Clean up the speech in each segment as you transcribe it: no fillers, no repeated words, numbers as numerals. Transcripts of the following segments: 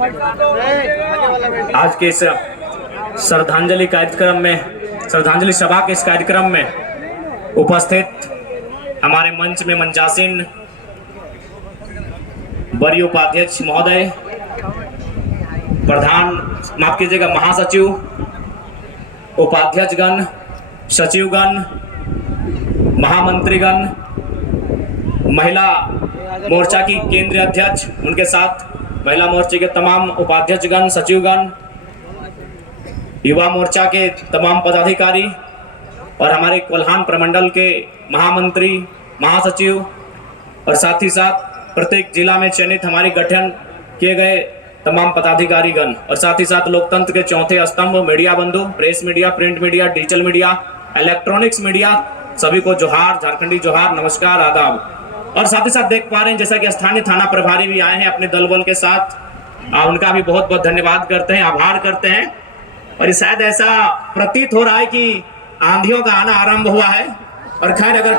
आज के इस श्रद्धांजलि कार्यक्रम में, श्रद्धांजलि सभा के इस कार्यक्रम में उपस्थित हमारे मंच में मंचासीन वरीय उपाध्यक्ष महोदय, प्रधान माफ कीजिएगा महासचिव, उपाध्यक्षगण, सचिवगण, महामंत्रीगण, महिला मोर्चा की केंद्रीय अध्यक्ष, उनके साथ महिला मोर्चे के तमाम उपाध्यक्षगण, सचिवगण, युवा मोर्चा के तमाम पदाधिकारी और हमारे कोल्हान प्रमंडल के महामंत्री, महासचिव और साथ ही साथ प्रत्येक जिला में चयनित हमारे गठन किए गए तमाम पदाधिकारीगण और साथ ही साथ लोकतंत्र के चौथे स्तंभ मीडिया बंधु, press media, print media, digital media, electronics media, सभी को जोहार, झारखंडी जोहार, नमस्कार, आदाब। और साथ ही साथ देख पा रहे हैं जैसा कि स्थानीय थाना प्रभारी भी आए हैं अपने दल बल के साथ, उनका भी बहुत बहुत धन्यवाद करते हैं, आभार करते हैं। और शायद ऐसा प्रतीत हो रहा है कि आंधियों का आना आरंभ हुआ है। और खैर अगर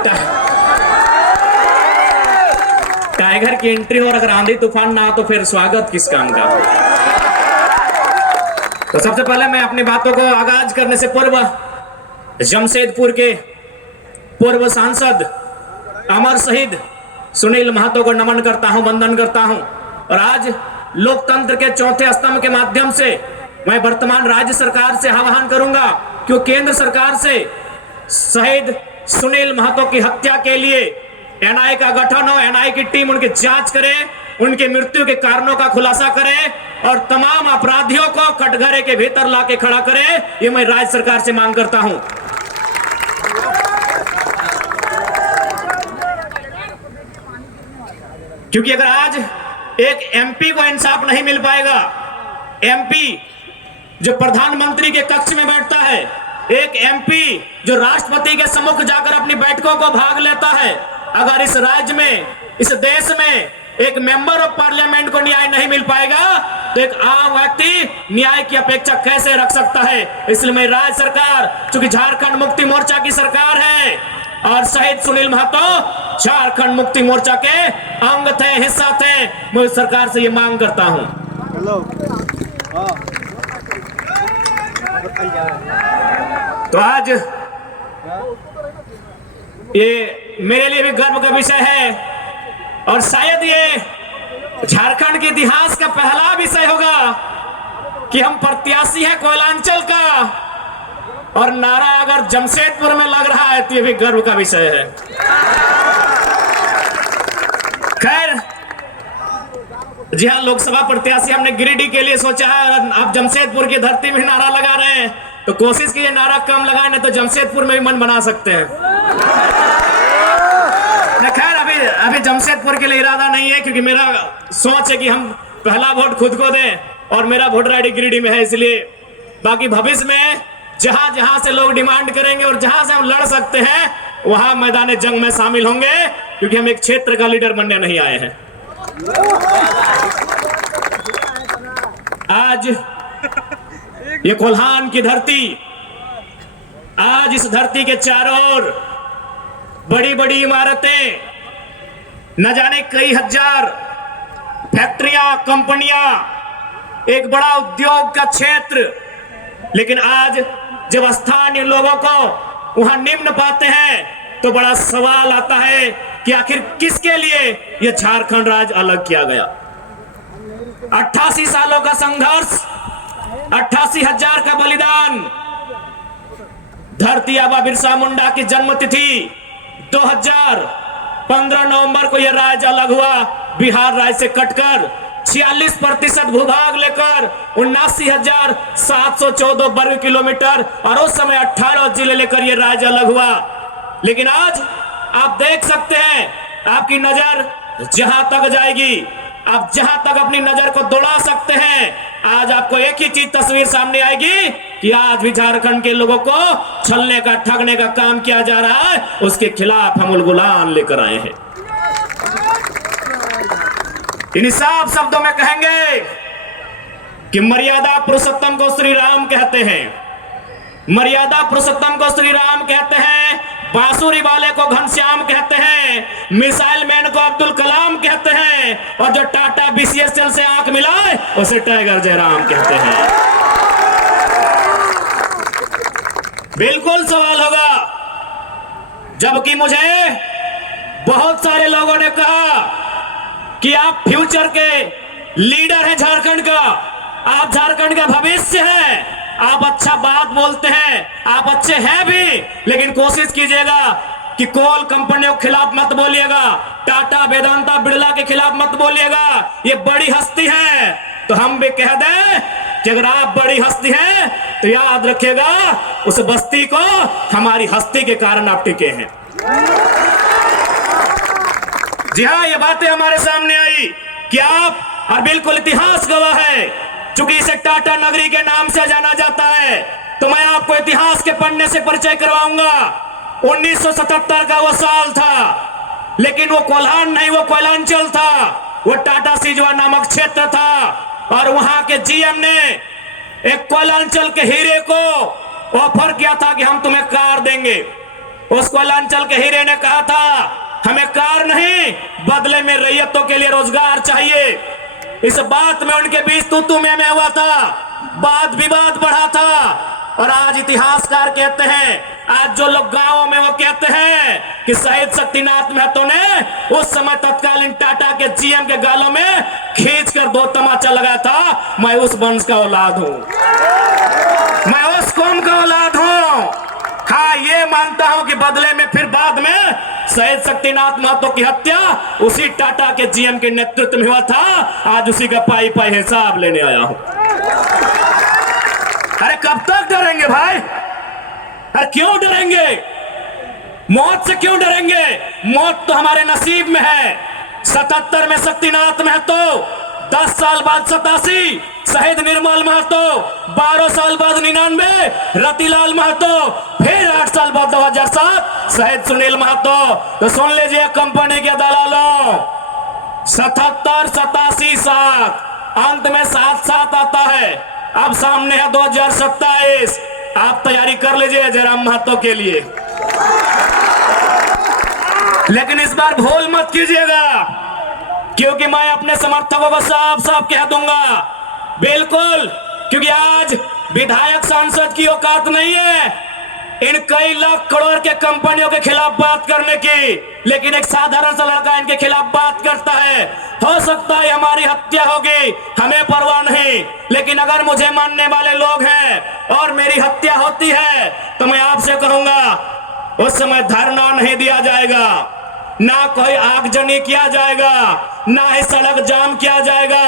टाइगर की एंट्री हो और अगर आंधी तूफान ना हो तो फिर स्वागत किस काम का। तो सबसे पहले मैं अपनी बातों को आगाज करने से पूर्व जमशेदपुर के पूर्व सांसद अमर शहीद सुनील महतो को नमन करता हूं, वंदन करता हूं। और आज लोकतंत्र के चौथे स्तंभ के माध्यम से मैं वर्तमान राज्य सरकार से आह्वान करूंगा कि केंद्र सरकार से शहीद सुनील महतो की हत्या के लिए एनआईए का गठन हो, एनआईए की टीम उनकी जांच करे, उनके मृत्यु के कारणों का खुलासा करे और तमाम अपराधियों को कटघरे के भीतर लाके खड़ा करे। ये मैं राज्य सरकार से मांग करता हूं। क्योंकि अगर आज एक एमपी को इंसाफ नहीं मिल पाएगा, एमपी जो प्रधानमंत्री के कक्ष में बैठता है, एक एमपी जो राष्ट्रपति के सम्मुख जाकर अपनी बैठकों को भाग लेता है, अगर इस राज्य में, इस देश में एक मेंबर ऑफ पार्लियामेंट को न्याय नहीं मिल पाएगा तो एक आम व्यक्ति न्याय की अपेक्षा कैसे रख सकता है। इसलिए मैं राज्य सरकार, चूंकि झारखंड मुक्ति मोर्चा की सरकार है और शहीद सुनील महतो झारखंड मुक्ति मोर्चा के अंग थे, हिस्सा थे, मैं सरकार से ये मांग करता हूं। तो आज ये मेरे लिए भी गर्व का विषय है और शायद ये झारखंड के इतिहास का पहला विषय होगा कि हम प्रत्याशी हैं कोयलांचल का और नारा अगर जमशेदपुर में लग रहा है तो ये भी गर्व का विषय है। खैर जी हाँ, लोकसभा प्रत्याशी हमने गिरिडीह के लिए सोचा है, आप जमशेदपुर की धरती में नारा लगा रहे हैं तो कोशिश कीजिए नारा कम लगाए, नहीं तो जमशेदपुर में भी मन बना सकते हैं। खैर अभी जमशेदपुर के लिए इरादा नहीं है क्योंकि मेरा सोच है कि हम पहला वोट खुद को दें और मेरा वोटर आईडी गिरिडीह में है। इसलिए बाकी भविष्य में जहां जहां से लोग डिमांड करेंगे और जहां से हम लड़ सकते हैं वहां मैदान जंग में शामिल होंगे, क्योंकि हम एक क्षेत्र का लीडर बनने नहीं आए हैं। आज ये कोल्हान की धरती, आज इस धरती के चारों ओर बड़ी बड़ी इमारतें, न जाने कई हजार फैक्ट्रियां, कंपनियां, एक बड़ा उद्योग का क्षेत्र, लेकिन आज जब स्थानीय लोगों को वहां निम्न पाते हैं तो बड़ा सवाल आता है कि आखिर किसके लिए यह झारखंड राज्य अलग किया गया। 88 सालों का संघर्ष, 88,000 का बलिदान, धरती आबा बिरसा मुंडा की जन्मतिथि 2015 नवंबर को यह राज्य अलग हुआ, बिहार राज्य से कटकर 46% भूभाग लेकर 79,714 वर्ग किलोमीटर और उस समय 18 जिले लेकर यह राज्य अलग हुआ। लेकिन आज आप देख सकते हैं, आपकी नजर जहां तक जाएगी, आप जहां तक अपनी नजर को दौड़ा सकते हैं, आज आपको एक ही चीज तस्वीर सामने आएगी कि आज भी झारखंड के लोगों को छलने का, ठगने का काम किया जा रहा है, उसके खिलाफ हम उलगुलान लेकर आए हैं। इन साफ शब्दों में कहेंगे कि मर्यादा पुरुषोत्तम को श्री राम कहते हैं, मर्यादा पुरुषोत्तम को श्री राम कहते हैं, बांसुरी वाले को घनश्याम कहते हैं, मिसाइल मैन को अब्दुल कलाम कहते हैं, और जो टाटा बीसीएसएल से आंख मिलाए उसे टाइगर जयराम कहते हैं। बिल्कुल सवाल होगा, जबकि मुझे बहुत सारे लोगों ने कहा कि आप फ्यूचर के लीडर हैं झारखंड का, आप झारखंड का भविष्य है, आप अच्छा बात बोलते हैं, आप अच्छे हैं भी, लेकिन कोशिश कीजिएगा कि कोल कंपनियों के खिलाफ मत बोलिएगा, टाटा वेदांता बिरला के खिलाफ मत बोलिएगा, ये बड़ी हस्ती है। तो हम भी कह दें कि अगर आप बड़ी हस्ती हैं तो याद रखिएगा उस बस्ती को हमारी हस्ती के कारण आप टिके हैं। जी हाँ, ये बातें हमारे सामने आई कि आप, और बिल्कुल इतिहास गवाह है, चूंकि इसे टाटा नगरी के नाम से जाना जाता है, तो मैं आपको इतिहास के पन्ने से परिचय करवाऊंगा। 1977 का वो साल था, लेकिन वो कोल्हान नहीं, वो कोयलांचल था, वो टाटा सिजवा नामक क्षेत्र था, और वहां के जीएम ने एक कोयलांचल के हीरे को ऑफर किया था कि हम तुम्हें कार देंगे। उस कोयलांचल के हीरे ने कहा था हमें कार नहीं, बदले में रैयतों के लिए रोजगार चाहिए। इस बात में उनके बीच तू में हुआ था, वाद विवाद बढ़ा था, और आज इतिहासकार कहते हैं, आज जो लोग गांवों में वो कहते हैं कि शहीद शक्तिनाथ महतो ने उस समय तत्कालीन टाटा के जीएम के गालों में खींचकर 2 तमाचा लगाया था। मैं उस वंश का औलाद हूं, मैं उस कौम का औलाद हूं। हाँ, ये मानता हूं कि बदले में फिर बाद में शहीद शक्तिनाथ महतो की हत्या उसी टाटा के जीएम के नेतृत्व में हुआ था। आज उसी का पाई पाई हिसाब लेने आया हूं। अरे कब तक डरेंगे भाई? अरे क्यों डरेंगे? मौत से क्यों डरेंगे? मौत तो हमारे नसीब में है। 77 में शक्तिनाथ महतो, 10 साल बाद 87 शहीद निर्मल महतो, 12 साल बाद 99 रतिलाल महतो, फिर 8 साल बाद 2007 शहीद सुनील महतो। तो सुन लीजिए कंपनी के दलालों, 77, 87, 7, अंत में 7 आता है। अब सामने है 2027, आप तैयारी कर लीजिए जयराम महतो के लिए, लेकिन इस बार भूल मत कीजिएगा, क्योंकि मैं अपने समर्थकों को साफ साफ कह दूंगा, बिल्कुल, क्योंकि आज विधायक सांसद की औकात नहीं है इन कई लाख करोड़ के कंपनियों के खिलाफ बात करने की, लेकिन एक साधारण सा लड़का इनके खिलाफ बात करता है। हो सकता है हमारी हत्या होगी, हमें परवाह नहीं, लेकिन अगर मुझे मानने वाले लोग हैं और मेरी हत्या होती है तो मैं आपसे कहूंगा उस समय धरना नहीं दिया जाएगा, ना कोई आगजनी किया जाएगा, ना ही सड़क जाम किया जाएगा,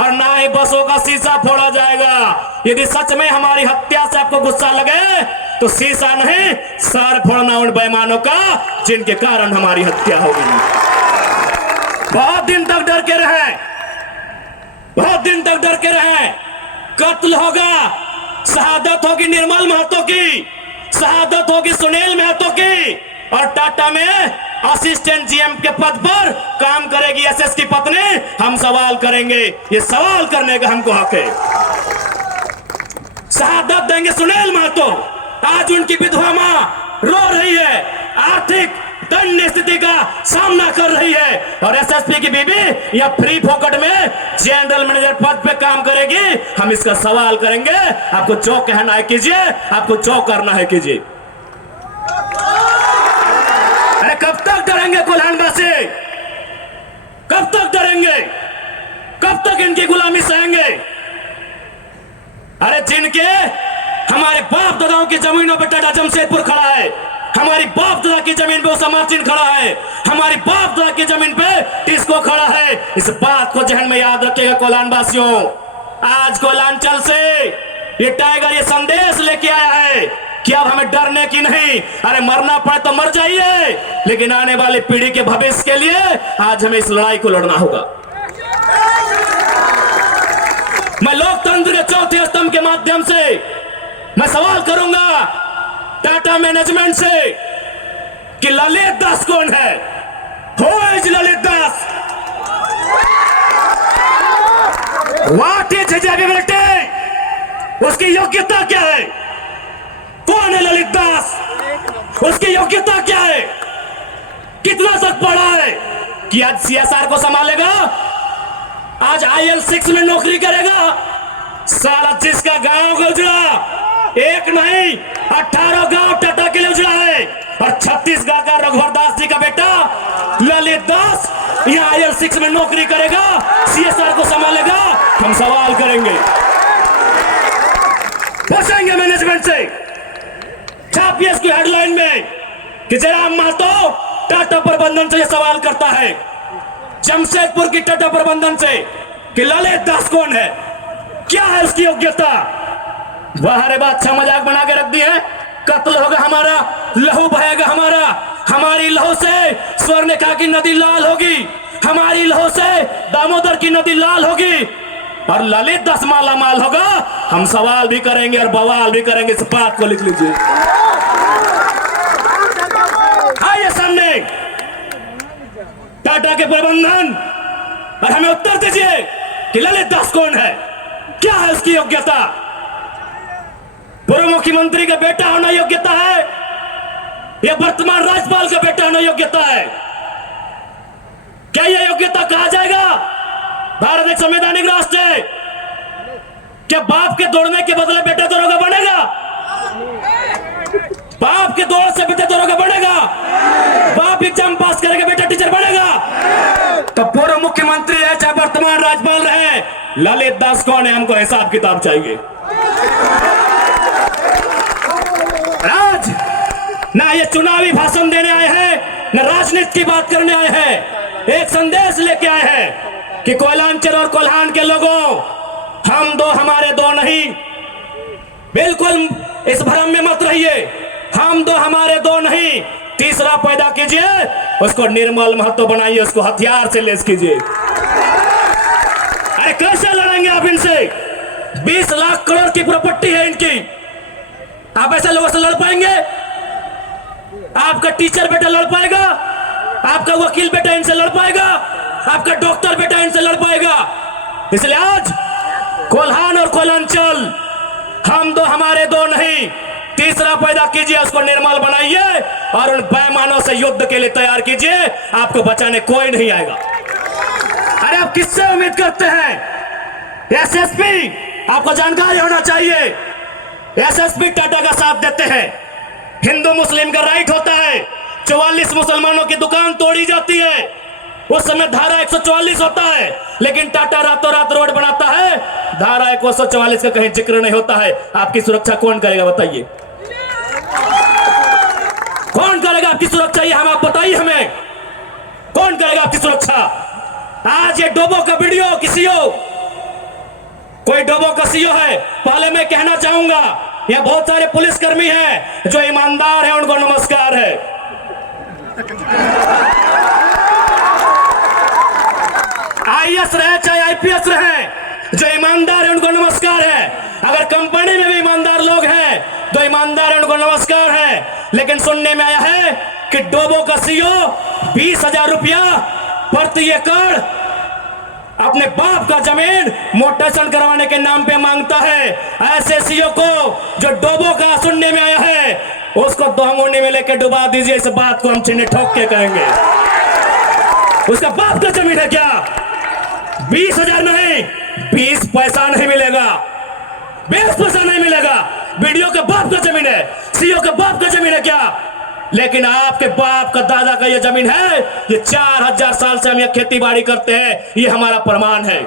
और ना ही बसों का शीशा फोड़ा जाएगा। यदि सच में हमारी हत्या से आपको गुस्सा लगे तो शीशा नहीं, सर फोड़ना उन बेईमानों का जिनके कारण हमारी हत्या होगी। बहुत दिन तक डर के रहे, बहुत दिन तक डर के रहे। कत्ल होगा, शहादत होगी निर्मल महतो की, शहादत होगी सुनील महतो की, और टाटा में असिस्टेंट जीएम के पद पर काम करेगी एसएस की पत्नी। हम सवाल करेंगे, ये सवाल करने का हमको हक है। शहादत देंगे सुनील महतो। आज उनकी विधवा मां रो रही है, आर्थिक दंड स्थिति का सामना कर रही है, और एसएसपी की बीबी या फ्री फोकट में जनरल मैनेजर पद पे काम करेगी। हम इसका सवाल करेंगे। आपको जो कहना है कीजिए, आपको जो करना है कीजिए। अरे कब तक डरेंगे कोल्हानवासी? कब तक डरेंगे? कब तक इनकी गुलामी सहेंगे? अरे जिनके हमारे बाप दादाओं की जमीनों पे टाटा जमशेदपुर खड़ा है, हमारी बाप दादा की जमीन पे ओसामा चिन खड़ा है, हमारी बाप दादा की जमीन पे टिस्को खड़ा है। इस बात को जहन में याद रखिएगा कोल्हानवासियों। आज कोल्हांचल से ये टाइगर ये संदेश लेके आया है कि अब हमें डरने की नहीं, अरे मरना पड़े तो मर जाइए, लेकिन आने वाली पीढ़ी के भविष्य के लिए आज हमें इस लड़ाई को लड़ना होगा। मैं लोकतंत्र के चौथे स्तंभ के माध्यम से मैं सवाल करूंगा टाटा मैनेजमेंट से कि ललित दास कौन है? Who is Lalit Das? What is his ability? उसकी योग्यता क्या है? कौन है ललित दास? उसकी योग्यता क्या है, कितना तक पढ़ा है कि आज सीएसआर को संभालेगा, आज IL6 में नौकरी करेगा। साला जिसका गांव उजड़ा, एक नहीं 18 गांव टाटा के लिए उजड़ा है, और छत्तीसगढ़ का रघुवर दास जी का बेटा ललित दास यहाँ IL6 में नौकरी करेगा, सीएसआर को संभालेगा। हम सवाल करेंगे, पूछेंगे मैनेजमेंट से, छापिए इसकी हेडलाइन में कि जयराम महतो टाटा प्रबंधन से यह सवाल करता है, जमशेदपुर की टाटा प्रबंधन से, कि ललित दास कौन है, क्या है उसकी योग्यता। बाहर बात मजाक बना के रख दी है, कत्ल होगा हमारा, लहू बहेगा हमारा, हमारी लहू से स्वर्णरेखा की नदी लाल होगी, हमारी लहू से दामोदर की नदी लाल होगी, और ललित दास माला माल होगा। हम सवाल भी करेंगे और बवाल भी करेंगे, इस बात को लिख लीजिए। आइए सामने टाटा के प्रबंधन, और हमें उत्तर दीजिए कि ललित दास कौन है, क्या है उसकी योग्यता। पूर्व मुख्यमंत्री का बेटा होना योग्यता है, या वर्तमान राज्यपाल का बेटा होना योग्यता है। क्या यह योग्यता कहा जाएगा? भारत एक संवैधानिक राष्ट्र है, क्या बाप के दौड़ने के बदले बेटा दरोगा बनेगा? बाप के दौड़ से बेटा दरोगा बनेगा? बाप एग्जाम पास करेगा, बेटा टीचर बनेगा? तो पूर्व मुख्यमंत्री है चाहे वर्तमान राज्यपाल रहे, ललित दास कौन है, हमको हिसाब किताब चाहिए। आज ना ये चुनावी भाषण देने आए हैं, न राजनीति की बात करने आए हैं, एक संदेश लेके आए हैं कि कोयलांचल और कोल्हान के लोगों, हम दो हमारे दो नहीं, बिल्कुल इस भ्रम में मत रहिए, हम दो हमारे दो नहीं, तीसरा पैदा कीजिए, उसको निर्मल महतो बनाइए, उसको हथियार से लेस कीजिए। अरे कैसे लड़ेंगे आप इनसे? 20 लाख करोड़ की प्रॉपर्टी है इनकी, आप ऐसे लोगों से लड़ पाएंगे? आपका टीचर बेटा लड़ पाएगा? आपका वकील बेटा इनसे लड़ पाएगा? आपका डॉक्टर बेटा इनसे लड़ पाएगा? इसलिए आज कोल्हान और कोयलांचल, हम दो हमारे दो नहीं, तीसरा पैदा कीजिए, उसको निर्मल बनाइए, और उन बेईमानों से युद्ध के लिए तैयार कीजिए, आपको बचाने कोई नहीं आएगा। अरे आप किससे उम्मीद करते हैं? एसएसपी, आपको जानकारी होना चाहिए, एसएसपी टाटा का साथ देते हैं, हिंदू मुस्लिम का राइट होता है, 44 मुसलमानों की दुकान तोड़ी जाती है, उस समय धारा 144 होता है, लेकिन टाटा रातों रात रोड बनाता है, धारा 144 का कहीं जिक्र नहीं होता है। आपकी सुरक्षा कौन करेगा बताइए? कौन करेगा आपकी सुरक्षा? ये हम आप बताइए हमें, कौन करेगा आपकी सुरक्षा? आज ये डोबो का वीडियो किसी हो, कोई डोबो का सीओ है, पहले मैं कहना चाहूंगा, यहाँ बहुत सारे पुलिसकर्मी हैं जो ईमानदार हैं, उनको नमस्कार है। आईएएस रहे चाहे आईपीएस रहे, जो ईमानदार है उनको नमस्कार है। अगर कंपनी में भी ईमानदार लोग हैं तो ईमानदार है, उनको नमस्कार है। लेकिन सुनने में आया है कि डोबो का सीओ 20,000 रुपया प्रति एकड़ अपने बाप का जमीन मोटेशन करवाने के नाम पे मांगता है। ऐसे सीओ को जो डोबो का सुनने में आया है, उसको दोहमुनी में लेकर डुबा दीजिए। इस बात को हम छीने ठोक के कहेंगे। उसका बाप का जमीन है क्या? 20,000 नहीं, 20 पैसा नहीं मिलेगा, 20 पैसा नहीं मिलेगा। वीडियो के बाप का जमीन है, सीओ के बाप का जमीन है क्या? लेकिन आपके बाप का दादा का ये जमीन है, ये 4000 साल से हम ये खेती बाड़ी करते हैं, ये हमारा प्रमाण है।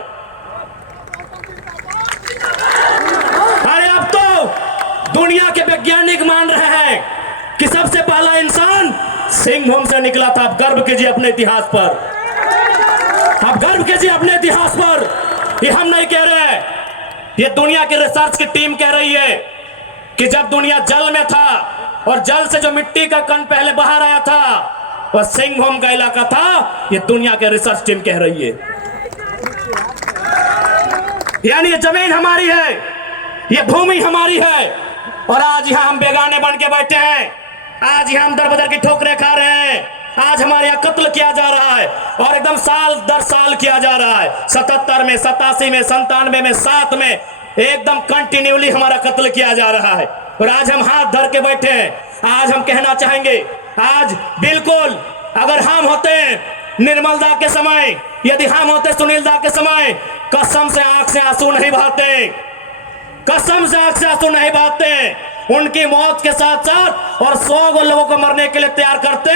अरे अब तो दुनिया के वैज्ञानिक मान रहे हैं कि सबसे पहला इंसान सिंहभूम से निकला था। आप गर्व कीजिए अपने इतिहास पर, आप गर्व कीजिए अपने इतिहास पर। ये हम नहीं कह रहे हैं, ये दुनिया की रिसर्च की टीम कह रही है कि जब दुनिया जल में था और जल से जो मिट्टी का कण पहले बाहर आया था वह सिंहभूम का इलाका था। ये दुनिया के रिसर्च टीम कह रही है। यानी ये जमीन हमारी है, ये भूमि हमारी है, और आज यहां हम बेगाने बन के बैठे हैं। आज यहां हम दर बदर की ठोकरें खा रहे हैं। आज हमारे यहाँ कत्ल किया जा रहा है, और एकदम साल दर साल किया जा रहा है। 77 में, 87 में, 97 में, 7 में एकदम कंटिन्यूली हमारा कत्ल किया जा रहा है। और आज हम हाथ धर के बैठे हैं। आज हम कहना चाहेंगे, आज बिल्कुल अगर हम होते निर्मल दा के समय, यदि हम होते सुनील दा के समय, कसम से आंख से आंसू नहीं बहाते, कसम से आंख से आंसू नहीं बहाते। उनकी मौत के साथ साथ और 100 गो लोगों को मरने के लिए तैयार करते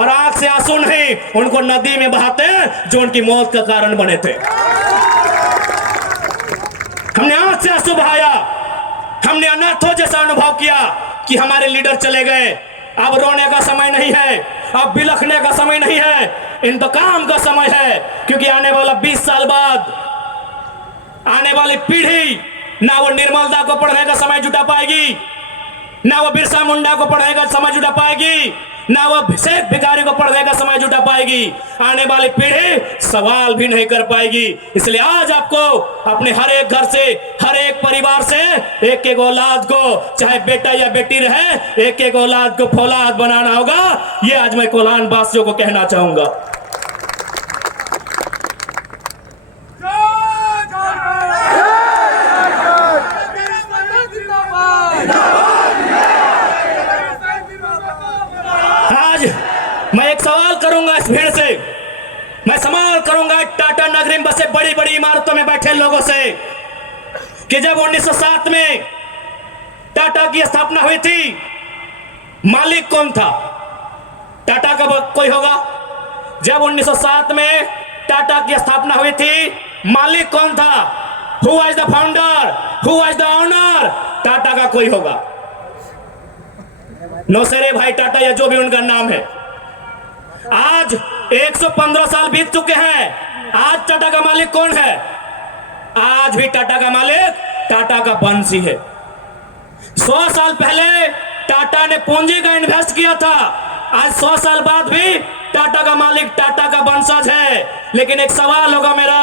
और आंख से आंसू नहीं उनको नदी में बहाते जो उनकी मौत का कारण बने थे। हमने आंख से आंसू बहाया, हमने अनाथों जैसा अनुभव किया कि हमारे लीडर चले गए। अब रोने का समय नहीं है, अब बिलखने का समय नहीं है, इंतकाम का समय है। क्योंकि आने वाला 20 साल बाद आने वाली पीढ़ी ना वो निर्मल दा को पढ़ने का समय जुटा पाएगी, ना वो बिरसा मुंडा को पढ़ने का समय जुटा पाएगी, ना वो शेख भिखारी को पढ़ने का समय जुटा पाएगी। आने वाली पीढ़ी सवाल भी नहीं कर पाएगी। इसलिए आज आपको अपने हर एक घर से, हर एक परिवार से एक एक औलाद को, चाहे बेटा या बेटी रहे, एक एक औलाद को फौलाद बनाना होगा। ये आज मैं कोल्हान वासियों को कहना चाहूंगा। मैं एक सवाल करूंगा इस भीड़ से, मैं सवाल करूंगा टाटा नगरी में बसे बड़ी बड़ी इमारतों में बैठे लोगों से कि जब 1907 में टाटा की स्थापना हुई थी, मालिक कौन था? टाटा का कोई होगा? जब 1907 में टाटा की स्थापना हुई थी, मालिक कौन था? Who was the founder? Who was the owner? Tata का कोई होगा? नौसेरे भाई टाटा या जो भी उनका नाम है। आज 115 साल बीत चुके हैं, आज टाटा का मालिक कौन है? आज भी टाटा का मालिक टाटा का वंशी है। 100 साल पहले टाटा ने पूंजी का इन्वेस्ट किया था, आज 100 साल बाद भी टाटा का मालिक टाटा का वंशज है। लेकिन एक सवाल होगा मेरा,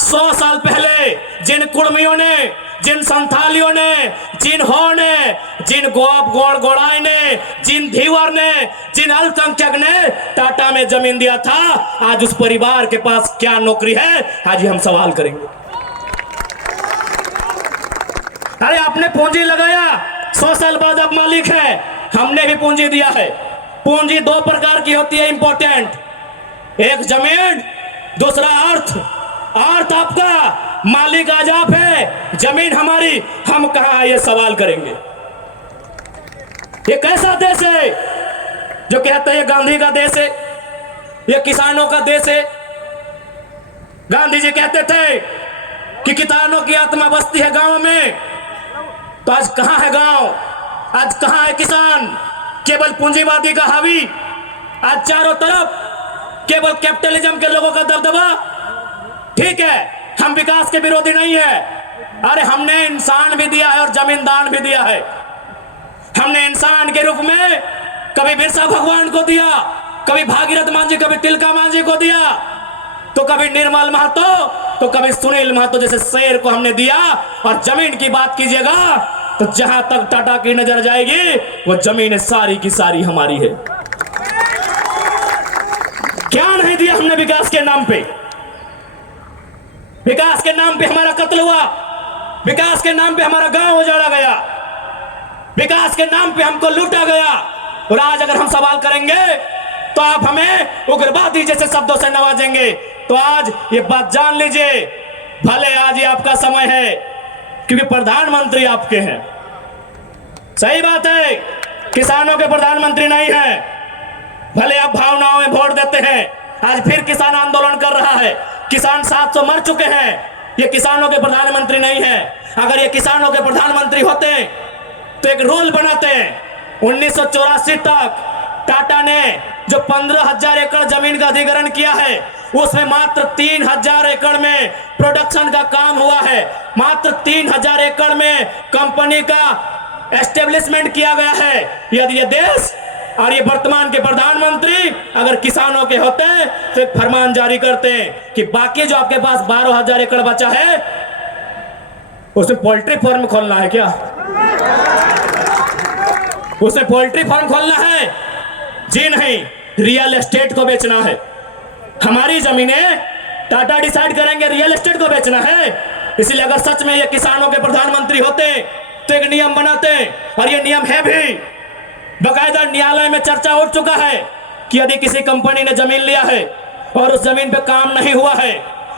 100 साल पहले जिन कुर्मियों ने, जिन संथालियों ने, जिन हो ने, जिन गोड़ाई ने, जिन धीवर ने, जिन अल्पसंख्यक ने टाटा में जमीन दिया था, आज उस परिवार के पास क्या नौकरी है? आज ही हम सवाल करेंगे। अरे आपने पूंजी लगाया, 100 साल बाद अब मालिक है, हमने भी पूंजी दिया है। पूंजी 2 प्रकार की होती है इंपॉर्टेंट, एक जमीन, दूसरा अर्थ। अर्थ आपका, मालिक आज आप है, जमीन हमारी, हम कहां है ये सवाल करेंगे। ये कैसा देश है जो कहते हैं गांधी का देश है, ये किसानों का देश है? गांधी जी कहते थे कि किसानों की आत्मा बसती है गांव में, तो आज कहां है गांव? आज कहां है किसान? केवल पूंजीवादी का हावी, आज चारों तरफ केवल कैपिटलिज्म के लोगों का दबदबा। ठीक है, हम विकास के विरोधी नहीं है, अरे हमने इंसान भी दिया है और जमीन दान भी दिया है। हमने इंसान के रूप में कभी बिरसा भगवान को दिया, कभी भागीरथ मांझी, कभी तिलका मांझी को दिया, तो कभी निर्मल महतो, तो कभी सुनील महतो जैसे शेर को हमने दिया। और जमीन की बात कीजिएगा तो जहां तक टाटा की नजर जाएगी वो जमीन सारी की सारी हमारी है। क्या नहीं दिया हमने विकास के नाम पे? विकास के नाम पे हमारा कत्ल हुआ, विकास के नाम पे हमारा गांव उजाड़ा गया, विकास के नाम पे हमको लूटा गया। और आज अगर हम सवाल करेंगे तो आप हमें उग्रवादी जैसे शब्दों से नवाजेंगे। तो आज ये बात जान लीजिए, भले आज ये आपका समय है क्योंकि प्रधानमंत्री आपके हैं, सही बात है, किसानों के प्रधानमंत्री नहीं है। भले आप भावनाओं में वोट देते हैं, आज फिर किसान आंदोलन कर रहा है, किसान 700 मर चुके हैं, ये किसानों के प्रधानमंत्री नहीं है। अगर ये किसानों के प्रधानमंत्री होते तो एक रूल बनाते। 1984 तक टाटा ने जो 15,000 एकड़ जमीन का अधिग्रहण किया है, उसमें मात्र 3,000 एकड़ में प्रोडक्शन का काम हुआ है, मात्र 3,000 एकड़ में कंपनी का एस्टेब्लिशमेंट किया गया है। यदि ये देश और ये वर्तमान के प्रधानमंत्री अगर किसानों के होते तो एक फरमान जारी करते कि बाकी जो आपके पास 12,000 एकड़ बचा है उसमें पोल्ट्री फार्म खोलना है क्या? उसमें पोल्ट्री फार्म खोलना है? जी नहीं, रियल एस्टेट को बेचना है। हमारी जमीनें टाटा डिसाइड करेंगे रियल एस्टेट को बेचना है। इसलिए अगर सच में ये किसानों के प्रधानमंत्री होते तो एक नियम बनाते, और ये नियम है भी, बकायदा न्यायालय में चर्चा उठ चुका है कि यदि किसी कंपनी ने जमीन लिया है और उस जमीन पे काम नहीं हुआ है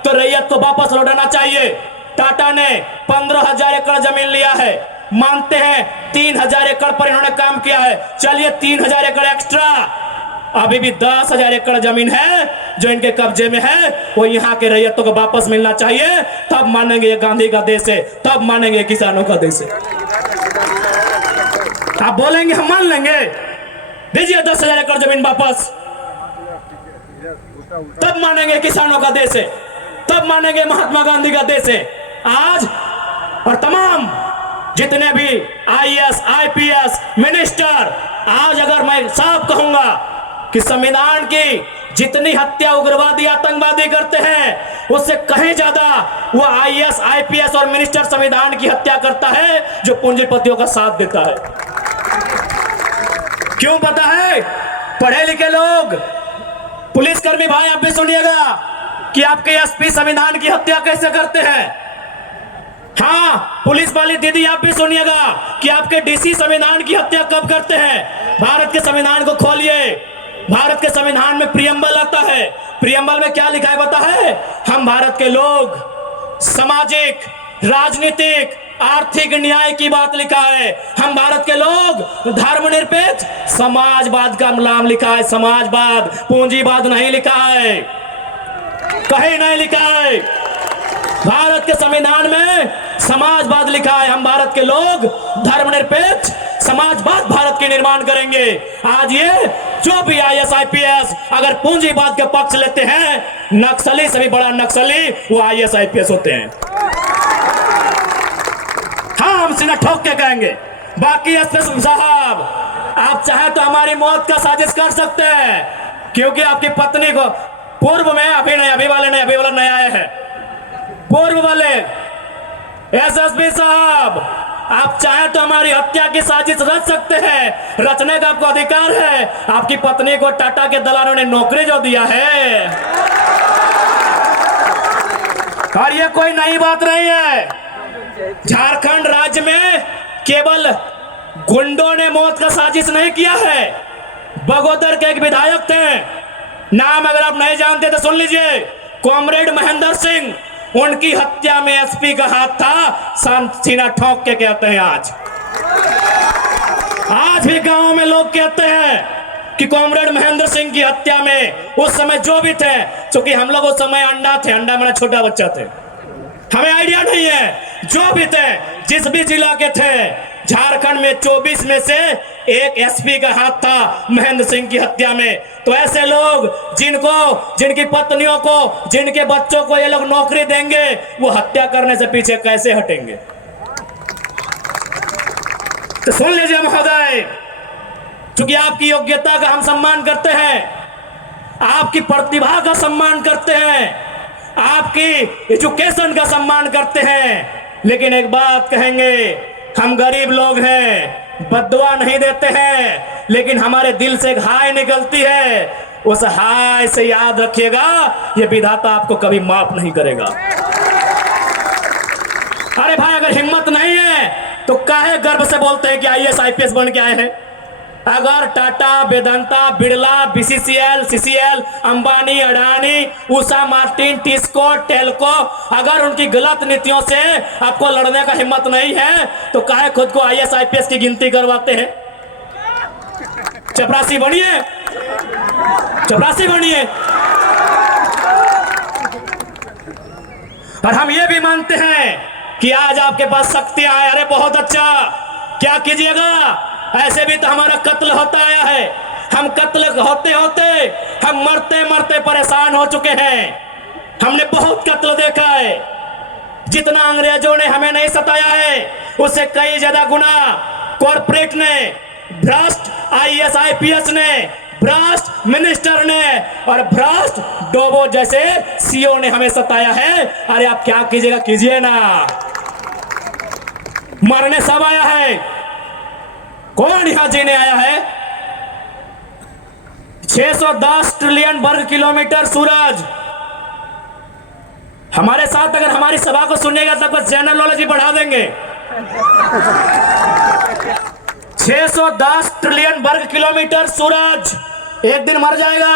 तो रैयत को वापस लौटाना चाहिए। टाटा ने 15,000 एकड़ जमीन लिया है, मानते हैं 3,000 एकड़ पर इन्होंने काम किया है, चलिए 3,000 एकड़ एक्स्ट्रा, अभी भी 10,000 एकड़ जमीन है जो इनके कब्जे में है, वो यहाँ के रैयतों को वापस मिलना चाहिए। तब मानेंगे ये गांधी का देश है, तब मानेंगे किसानों का देश है। आप बोलेंगे हम मान लेंगे, दीजिए 10,000 एकड़ जमीन वापस, तब मानेंगे किसानों का देश है, तब मानेंगे महात्मा गांधी का देश है। आज और तमाम जितने भी आईएएस, आईपीएस, मिनिस्टर, आज अगर मैं साफ कहूंगा कि संविधान की जितनी हत्या उग्रवादी आतंकवादी करते हैं उससे कहीं ज्यादा वो आईएएस, आईपीएस और मिनिस्टर संविधान की हत्या करता है जो पूंजीपतियों का साथ देता है। क्यों पता है? पढ़े लिखे लोग, पुलिसकर्मी भाई आप भी सुनिएगा कि आपके एसपी संविधान की हत्या कैसे करते हैं। हाँ, पुलिस वाली दीदी आप भी सुनिएगा कि आपके डीसी संविधान की हत्या कब करते हैं। भारत के संविधान को खोलिए, भारत के संविधान में प्रियम्बल आता है, प्रियम्बल में क्या लिखा है पता है? हम भारत के लोग सामाजिक, राजनीतिक, आर्थिक न्याय की बात लिखा है। हम भारत के लोग धर्मनिरपेक्ष समाजवाद का नाम लिखा है, समाजवाद, पूंजीवाद नहीं लिखा है, कहीं नहीं लिखा है। भारत के संविधान में समाजवाद लिखा है। हम भारत के लोग धर्मनिरपेक्ष समाजवाद भारत के निर्माण करेंगे। आज ये जो भी आईएएस, आईपीएस अगर पूंजीवाद के पक्ष लेते हैं, नक्सली से भी बड़ा नक्सली वो आईएएस, आईपीएस होते हैं। हाँ, हम सीना ठोक के कहेंगे। बाकी एसपी साहब, आप चाहे तो हमारी मौत का साजिश कर सकते हैं, क्योंकि आपकी पत्नी को पूर्व में, अभी नहीं, अभी वाले नहीं, अभी वाला नया आया है, पूर्व वाले एसएसपी साहब, आप चाहे तो हमारी हत्या की साजिश रच सकते हैं, रचने का आपको अधिकार है। आपकी पत्नी को टाटा के दलालों ने नौकरी जो दिया है, और ये कोई नई बात नहीं है। झारखंड राज्य में केवल गुंडों ने मौत का साजिश नहीं किया है। बगोदर के एक विधायक थे, नाम अगर आप नहीं जानते तो सुन लीजिए, कॉमरेड महेंद्र सिंह, उनकी हत्या में एसपी का हाथ था। सीना ठोक के कहते हैं आज भी गांव में लोग कहते हैं कि कॉमरेड महेंद्र सिंह की हत्या में उस समय जो भी थे, क्योंकि हम लोग उस समय अंडा थे, अंडा मेरा छोटा बच्चा थे, हमें आइडिया नहीं है, जो भी थे, जिस भी जिला के थे, झारखंड में 24 में से एक एसपी का हाथ था महेंद्र सिंह की हत्या में। तो ऐसे लोग जिनकी पत्नियों को, जिनके बच्चों को ये लोग नौकरी देंगे, वो हत्या करने से पीछे कैसे हटेंगे? तो सुन लीजिए महोदय, क्योंकि आपकी योग्यता का हम सम्मान करते हैं, आपकी प्रतिभा का सम्मान करते हैं, आपकी एजुकेशन का सम्मान करते हैं, लेकिन एक बात कहेंगे, हम गरीब लोग हैं, बद्दुआ नहीं देते हैं, लेकिन हमारे दिल से एक हाय निकलती है, उस हाय से याद रखिएगा, ये विधाता आपको कभी माफ नहीं करेगा। अरे भाई, अगर हिम्मत नहीं है तो काहे गर्व से बोलते हैं कि आईएएस, आईपीएस बन के आए हैं? अगर Tata, Vedanta, Birla, BCCL, CCL, Ambani, Adani, Usha Martin, TISCO, Telco, अगर उनकी गलत नीतियों से आपको लड़ने का हिम्मत नहीं है तो काहे खुद को आईएएस, आईपीएस की गिनती करवाते हैं? चपरासी बनिए, चपरासी बनिए। और हम ये भी मानते हैं कि आज आपके पास शक्तियां हैं। अरे बहुत अच्छा, क्या कीजिएगा? ऐसे भी तो हमारा कत्ल होता आया है, हम कत्ल होते होते हम मरते मरते परेशान हो चुके हैं। हमने बहुत कत्ल देखा है, जितना अंग्रेजों ने हमें नहीं सताया है उससे कई ज्यादा गुना कॉर्पोरेट ने, भ्रष्ट आईएएस, आईपीएस ने, भ्रष्ट मिनिस्टर ने और भ्रष्ट डोबो जैसे सीओ ने हमें सताया है। अरे आप क्या कीजिएगा, कीजिए ना, मरने सब आया है, कौन यहां जीने आया है? 610 ट्रिलियन वर्ग किलोमीटर सूरज। हमारे साथ अगर हमारी सभा को सुनेगा तो कुछ जनरल नॉलेज बढ़ा देंगे। 610 ट्रिलियन वर्ग किलोमीटर सूरज एक दिन मर जाएगा।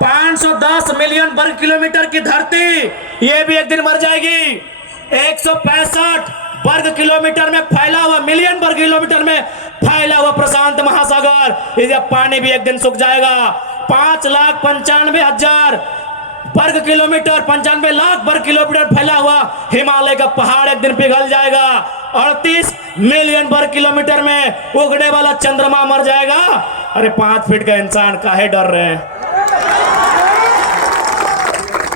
510 मिलियन वर्ग किलोमीटर की धरती ये भी एक दिन मर जाएगी। 165 वर्ग किलोमीटर में फैला हुआ, मिलियन वर्ग किलोमीटर में फैला हुआ प्रशांत महासागर, इसका पानी भी एक दिन सूख जाएगा। 5,95,000 वर्ग किलोमीटर, 95 लाख वर्ग किलोमीटर फैला हुआ हिमालय का पहाड़ एक दिन पिघल जाएगा। 38 मिलियन वर्ग किलोमीटर में उगने वाला चंद्रमा मर जाएगा। अरे 5 फीट का इंसान काहे डर रहे हैं,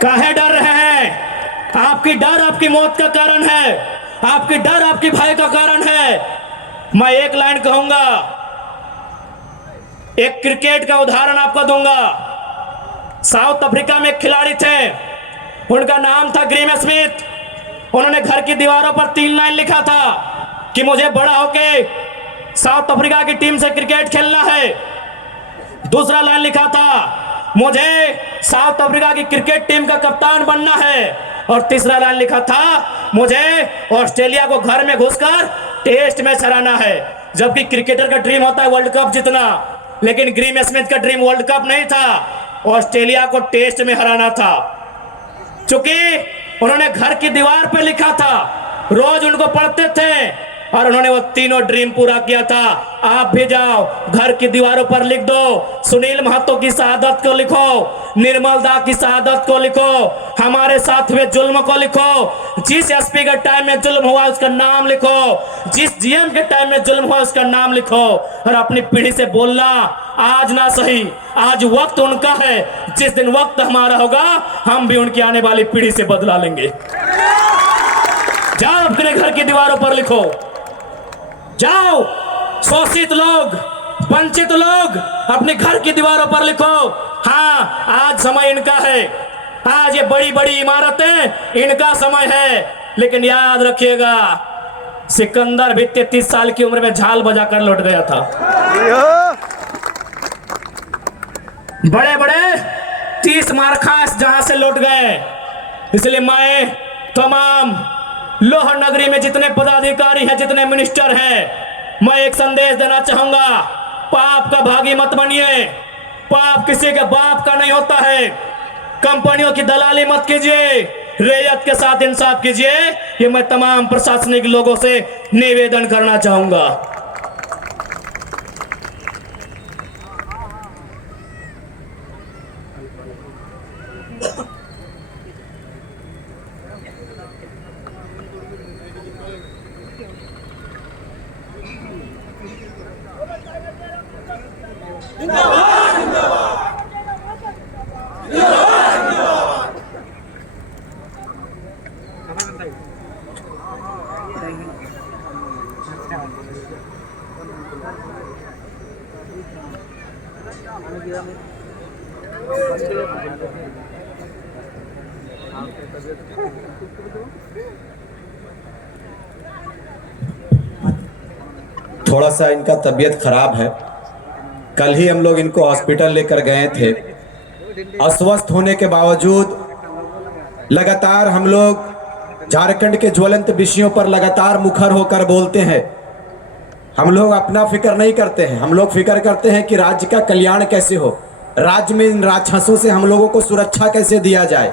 काहे डर रहे हैं? आपकी डर आपकी मौत का कारण है, आपकी डर आपकी भय का कारण है। मैं एक लाइन कहूंगा, एक क्रिकेट का उदाहरण आपको दूंगा। साउथ अफ्रीका में एक खिलाड़ी थे, उनका नाम था ग्रीम स्मिथ। उन्होंने घर की दीवारों पर 3 लाइन लिखा था कि मुझे बड़ा होके साउथ अफ्रीका की टीम से क्रिकेट खेलना है। दूसरा लाइन लिखा था मुझे साउथ अफ्रीका की क्रिकेट टीम का कप्तान बनना है। और तीसरा लाइन लिखा था मुझे ऑस्ट्रेलिया को घर में घुसकर टेस्ट मैच हराना है। जबकि क्रिकेटर का ड्रीम होता है वर्ल्ड कप जीतना, लेकिन ग्रीम स्मिथ का ड्रीम वर्ल्ड कप नहीं था, ऑस्ट्रेलिया को टेस्ट में हराना था। चूंकि उन्होंने घर की दीवार पर लिखा था, रोज उनको पढ़ते थे और उन्होंने वो तीनों ड्रीम पूरा किया था। आप भी जाओ, घर की दीवारों पर लिख दो, सुनील महतो की शहादत को लिखो, निर्मल दा की शहादत को लिखो, हमारे साथ हुए जुल्म को लिखो, जिस एसपी के टाइम में जुल्म हुआ उसका नाम लिखो, जिस जीएम के टाइम में जुल्म हुआ उसका नाम लिखो। और अपनी पीढ़ी से बोलना, आज ना सही, आज वक्त उनका है, जिस दिन वक्त हमारा होगा हम भी उनकी आने वाली पीढ़ी से बदला लेंगे। जाओ अपने घर की दीवारों पर लिखो, जाओ शोषित लोग, वंचित लोग अपने घर की दीवारों पर लिखो, हाँ आज समय इनका है, आज ये बड़ी बड़ी इमारतें इनका समय है। लेकिन याद रखिएगा, सिकंदर भी 33 साल की उम्र में झाल बजाकर लौट गया था। बड़े बड़े 30 मार्खास जहां से लौट गए। इसलिए मैं तमाम लोह नगरी में जितने पदाधिकारी हैं, जितने मिनिस्टर हैं, मैं एक संदेश देना चाहूंगा, पाप का भागी मत बनिए। पाप किसी के बाप का नहीं होता है। कंपनियों की दलाली मत कीजिए, रैयत के साथ इंसाफ कीजिए। ये मैं तमाम प्रशासनिक लोगों से निवेदन करना चाहूंगा। थोड़ा सा इनका तबीयत खराब है। कल ही हम लोग इनको हॉस्पिटल लेकर गए थे। अस्वस्थ होने के बावजूद लगातार हम लोग झारखंड के ज्वलंत विषयों पर लगातार मुखर होकर बोलते हैं। हम लोग अपना फिक्र नहीं करते हैं, हम लोग फिक्र करते हैं कि राज्य का कल्याण कैसे हो, राज्य में इन राक्षसों से हम लोगों को सुरक्षा कैसे दिया जाए।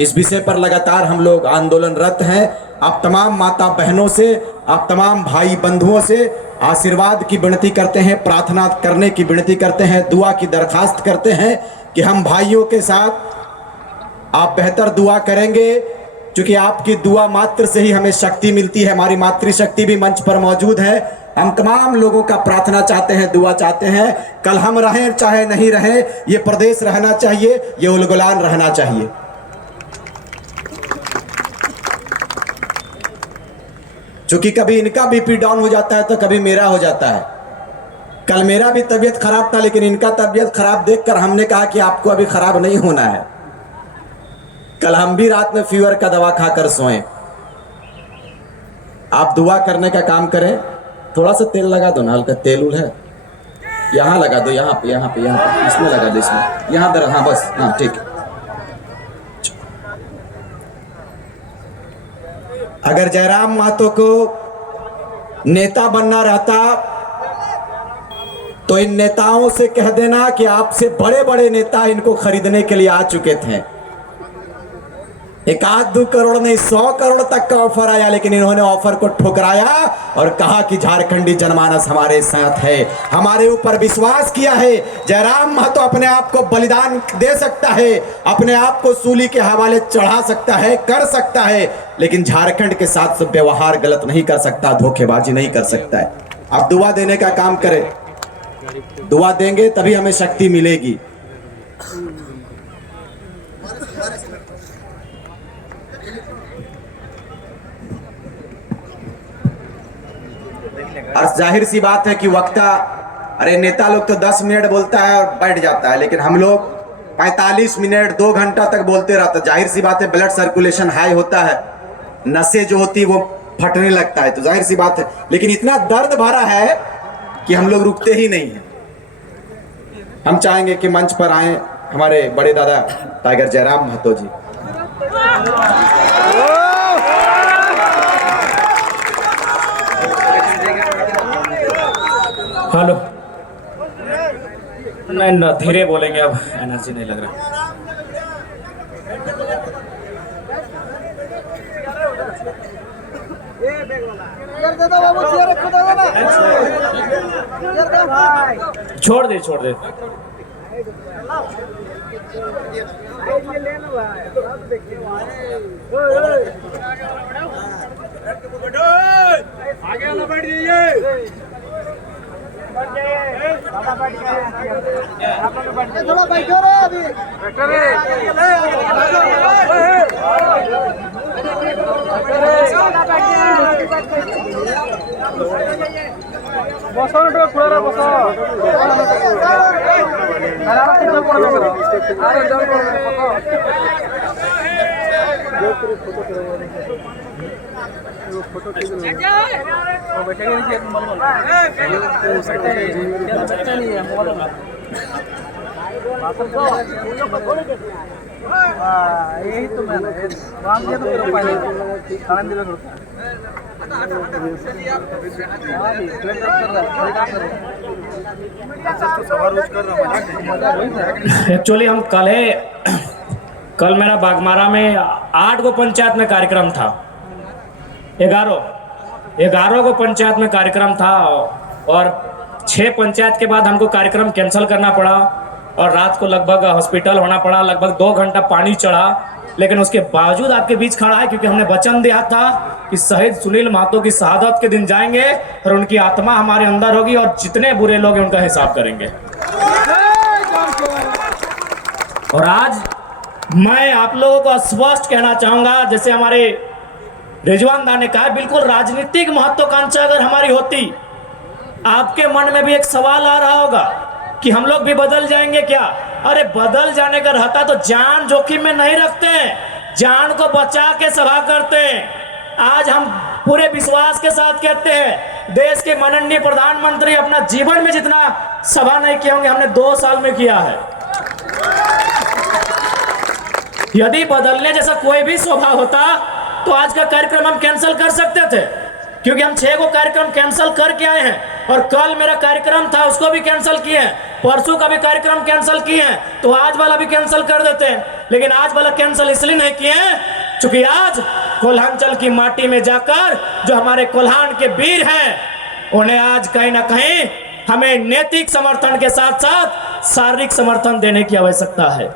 इस विषय पर लगातार हम लोग आंदोलनरत हैं। आप तमाम माता बहनों से, आप तमाम भाई बंधुओं से आशीर्वाद की विनती करते हैं, प्रार्थना करने की विनती करते हैं, दुआ की दरखास्त करते हैं कि हम भाइयों के साथ आप बेहतर दुआ करेंगे, क्योंकि आपकी दुआ मात्र से ही हमें शक्ति मिलती है। हमारी मातृशक्ति भी मंच पर मौजूद है। हम तमाम लोगों का प्रार्थना चाहते हैं, दुआ चाहते हैं। कल हम रहें चाहे नहीं रहें, ये प्रदेश रहना चाहिए, ये उलगुलान रहना चाहिए। क्योंकि कभी इनका बीपी डाउन हो जाता है तो कभी मेरा हो जाता है। कल मेरा भी तबीयत खराब था, लेकिन इनका तबीयत खराब देखकर हमने कहा कि आपको अभी खराब नहीं होना है। कल हम भी रात में फीवर का दवा खाकर सोए। आप दुआ करने का काम करें। थोड़ा सा तेल लगा दो ना, हल्का तेल उल है, यहाँ लगा दो, यहाँ पे, यहाँ पे, यहाँ पे, इसमें लगा दो, इसमें, यहाँ दर, हाँ बस, हाँ ठीक है। अगर जयराम महतो को नेता बनना रहता तो इन नेताओं से कह देना कि आपसे बड़े बड़े नेता इनको खरीदने के लिए आ चुके थे। 1-2 करोड़ नहीं 100 करोड़ तक का ऑफर आया, लेकिन इन्होंने ऑफर को ठुकराया और कहा कि झारखंडी जनमानस हमारे साथ है, हमारे ऊपर विश्वास किया है। जयराम महतो अपने आप को बलिदान दे सकता है, अपने आप को सूली के हवाले चढ़ा सकता है, कर सकता है, लेकिन झारखंड के साथ व्यवहार गलत नहीं कर सकता, धोखेबाजी नहीं कर सकता है। आप दुआ देने का काम करें, दुआ देंगे तभी हमें शक्ति मिलेगी। और जाहिर सी बात है कि वक्ता, अरे नेता लोग तो 10 मिनट बोलता है और बैठ जाता है, लेकिन हम लोग 45 मिनट 2 घंटा तक बोलते रहते। जाहिर सी बात है, ब्लड सर्कुलेशन हाई होता है, नसें जो होती है वो फटने लगता है, तो जाहिर सी बात है। लेकिन इतना दर्द भरा है कि हम लोग रुकते ही नहीं हैं। हम चाहेंगे कि मंच पर आए हमारे बड़े दादा टाइगर जयराम महतो जी। हेलो, नहीं ना, धीरे बोलेंगे, अब एनर्जी नहीं लग रहा। छोड़ दे छोड़ दे। आगे वाला बैठ जाइए, थोड़ा बैठो रे, अभी यही तो मैं काम किया तो फिर आनंद दिला एक्चुअली हम कल मेरा बागमारा में 8 गो पंचायत में कार्यक्रम था, 11 गो पंचायत में कार्यक्रम था, और 6 पंचायत के बाद हमको कार्यक्रम कैंसिल करना पड़ा और रात को लगभग हॉस्पिटल होना पड़ा, लगभग 2 घंटा पानी चढ़ा। लेकिन उसके बावजूद आपके बीच खड़ा है क्योंकि हमने वचन दिया था कि शहीद सुनील महतो की शहादत के दिन जाएंगे और उनकी आत्मा हमारे अंदर होगी और जितने बुरे लोग हैं उनका हिसाब करेंगे। और आज मैं आप लोगों को स्पष्ट कहना चाहूंगा, जैसे हमारे रिजवान दा ने कहा, बिल्कुल राजनीतिक महत्वाकांक्षा अगर हमारी होती, आपके मन में भी एक सवाल आ रहा होगा कि हम लोग भी बदल जाएंगे क्या। अरे बदल जाने का रहता तो जान जोखिम में नहीं रखते, जान को बचा के सभा करते हैं। आज हम पूरे विश्वास के साथ कहते हैं, देश के माननीय प्रधानमंत्री अपना जीवन में जितना सभा नहीं किए होंगे, हमने 2 साल में किया है। यदि बदलने जैसा कोई भी स्वभाव होता तो आज का कार्यक्रम हम कैंसिल कर सकते थे, क्योंकि हम 6 गो कार्यक्रम कैंसिल करके आए हैं। और कल मेरा कार्यक्रम था उसको भी कैंसिल किए हैं, परसों का भी कार्यक्रम कैंसिल किए हैं, तो आज वाला भी कैंसिल कर देते हैं। लेकिन आज वाला कैंसिल इसलिए नहीं किए हैं क्योंकि आज कोल्हांचल की माटी में जाकर जो हमारे कोल्हान के वीर हैं, उन्हें आज कहीं ना कहीं हमें नैतिक समर्थन के साथ साथ शारीरिक समर्थन देने की आवश्यकता है।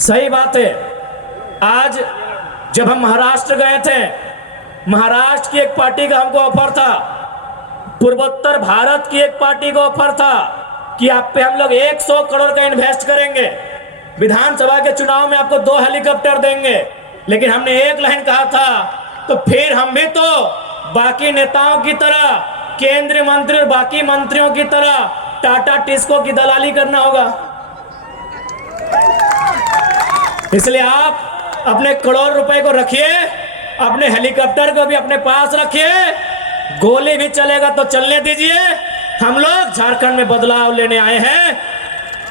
सही बात है। आज जब हम महाराष्ट्र गए थे, महाराष्ट्र की एक पार्टी का हमको ऑफर था, पूर्वोत्तर भारत की एक पार्टी का ऑफर था कि आप पे हम लोग 100 करोड़ का इन्वेस्ट करेंगे, विधानसभा के चुनाव में आपको 2 हेलीकॉप्टर देंगे। लेकिन हमने एक लाइन कहा था, तो फिर हम भी तो बाकी नेताओं की तरह, केंद्रीय मंत्री और बाकी मंत्रियों की तरह टाटा टिस्को की दलाली करना होगा। इसलिए आप अपने करोड़ रुपए को रखिए, अपने हेलीकॉप्टर को भी अपने पास रखिए, गोली भी चलेगा तो चलने दीजिए। हम लोग झारखंड में बदलाव लेने आए हैं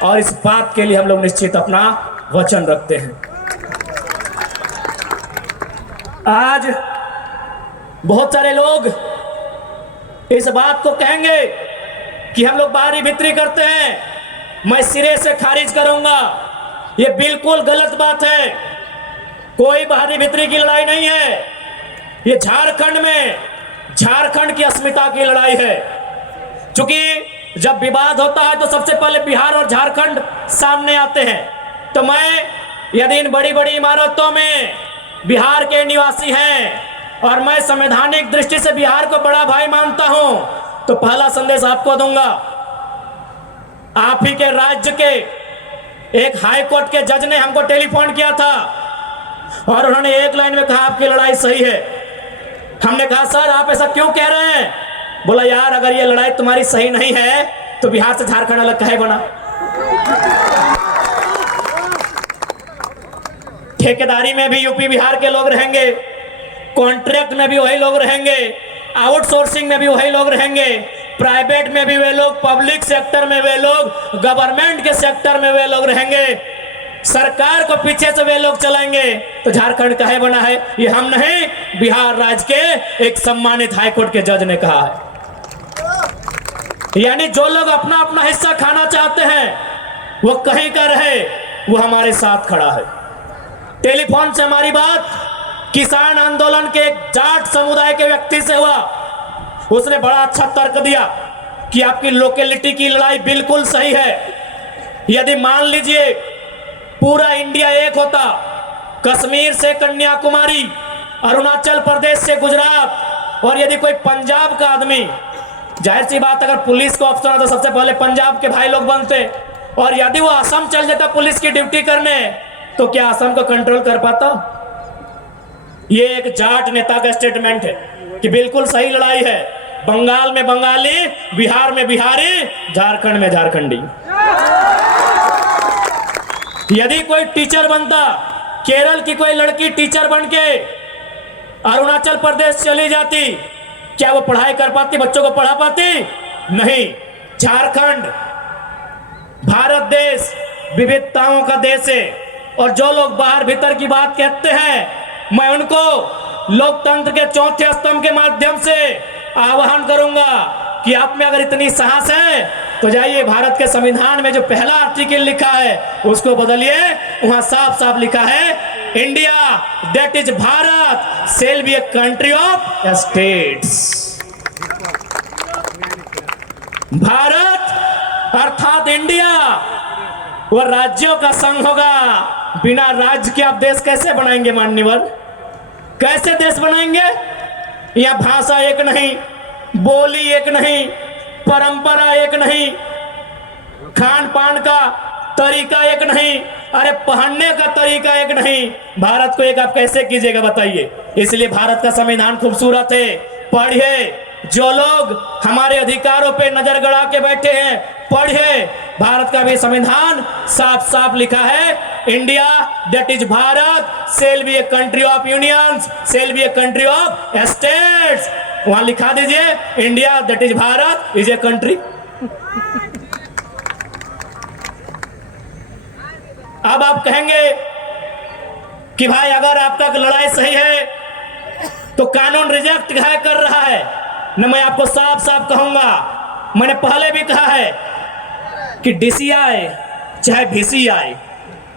और इस बात के लिए हम लोग निश्चित अपना वचन रखते हैं। आज बहुत सारे लोग इस बात को कहेंगे कि हम लोग बाहरी भीतरी करते हैं, मैं सिरे से खारिज करूंगा। ये बिल्कुल गलत बात है। कोई बाहरी भीतरी की लड़ाई नहीं है। ये झारखंड में झारखंड की अस्मिता की लड़ाई है। क्योंकि जब विवाद होता है तो सबसे पहले बिहार और झारखंड सामने आते हैं। तो मैं यदि इन बड़ी बड़ी इमारतों में बिहार के निवासी हैं और मैं संवैधानिक दृष्टि से बिहार को बड़ा भाई मानता हूं, तो पहला संदेश आपको दूंगा। आप ही के राज्य के एक हाई कोर्ट के जज ने हमको टेलीफोन किया था और उन्होंने एक लाइन में कहा आपकी लड़ाई सही है। हमने कहा सर आप ऐसा क्यों कह रहे हैं? बोला यार अगर ये लड़ाई तुम्हारी सही नहीं है तो बिहार से झारखंड अलग काहे बना? ठेकेदारी में भी यूपी बिहार के लोग रहेंगे, कॉन्ट्रैक्ट में भी वही लोग रहेंगे, आउटसोर्सिंग में भी वही लोग रहेंगे, प्राइवेट में भी वे लोग, पब्लिक सेक्टर में वे लोग, गवर्नमेंट के सेक्टर में वे लोग रहेंगे, सरकार को पीछे से वे लोग चलाएंगे। तो झारखंड काहे बना है? ये हम नहीं, बिहार राज्य के एक सम्मानित हाईकोर्ट के जज ने कहा है। यानी जो लोग अपना अपना हिस्सा खाना चाहते हैं वो कहीं का रहे, वो हमारे साथ खड़ा है। टेलीफोन से हमारी बात किसान आंदोलन के एक जाट समुदाय के व्यक्ति से हुआ। उसने बड़ा अच्छा तर्क दिया कि आपकी लोकेलिटी की लड़ाई बिल्कुल सही है। यदि मान लीजिए पूरा इंडिया एक होता, कश्मीर से कन्याकुमारी, अरुणाचल प्रदेश से गुजरात, और यदि कोई पंजाब का आदमी, जाहिर सी बात अगर पुलिस का ऑप्शन होता तो सबसे पहले पंजाब के भाई लोग बनते, और यदि वो असम चल जाता पुलिस की ड्यूटी करने, तो क्या असम को कंट्रोल कर पाता? ये एक जाट नेता का स्टेटमेंट है कि बिल्कुल सही लड़ाई है। बंगाल में बंगाली, बिहार में बिहारी, झारखंड में झारखंडी। यदि कोई टीचर बनता, केरल की कोई लड़की टीचर बन के अरुणाचल प्रदेश चली जाती, क्या वो पढ़ाई कर पाती, बच्चों को पढ़ा पाती? नहीं। झारखंड भारत देश विविधताओं का देश है, और जो लोग बाहर भीतर की बात कहते हैं, मैं उनको लोकतंत्र के चौथे स्तंभ के माध्यम से आह्वान करूंगा कि आप में अगर इतनी साहस है तो जाइए भारत के संविधान में जो पहला आर्टिकल लिखा है उसको बदलिए। वहां साफ साफ लिखा है India that is Bharat shall be a country of states. Bharat अर्थात इंडिया वह राज्यों का संघ होगा। बिना राज्य के आप देश कैसे बनाएंगे? मान्यवर, कैसे देश बनाएंगे? यह भाषा एक नहीं, बोली एक नहीं, परंपरा एक नहीं, खान पान का तरीका एक नहीं, अरे पहनने का तरीका एक नहीं। भारत को एक आप कैसे कीजिएगा बताइए? इसलिए भारत का संविधान खूबसूरत है, पढ़िए। जो लोग हमारे अधिकारों पे नजर गड़ा के बैठे हैं, पढ़िए। भारत का भी संविधान साफ साफ लिखा है India that is Bharat shall be a country of unions, shall be a country of states. वहां लिखा दीजिए India that is Bharat is a country. अब आप कहेंगे कि भाई अगर आपका लड़ाई सही है तो कानून रिजेक्ट कर रहा है न। मैं आपको साफ साफ कहूंगा, मैंने पहले भी कहा है कि डीसी आए चाहे वीसी आए,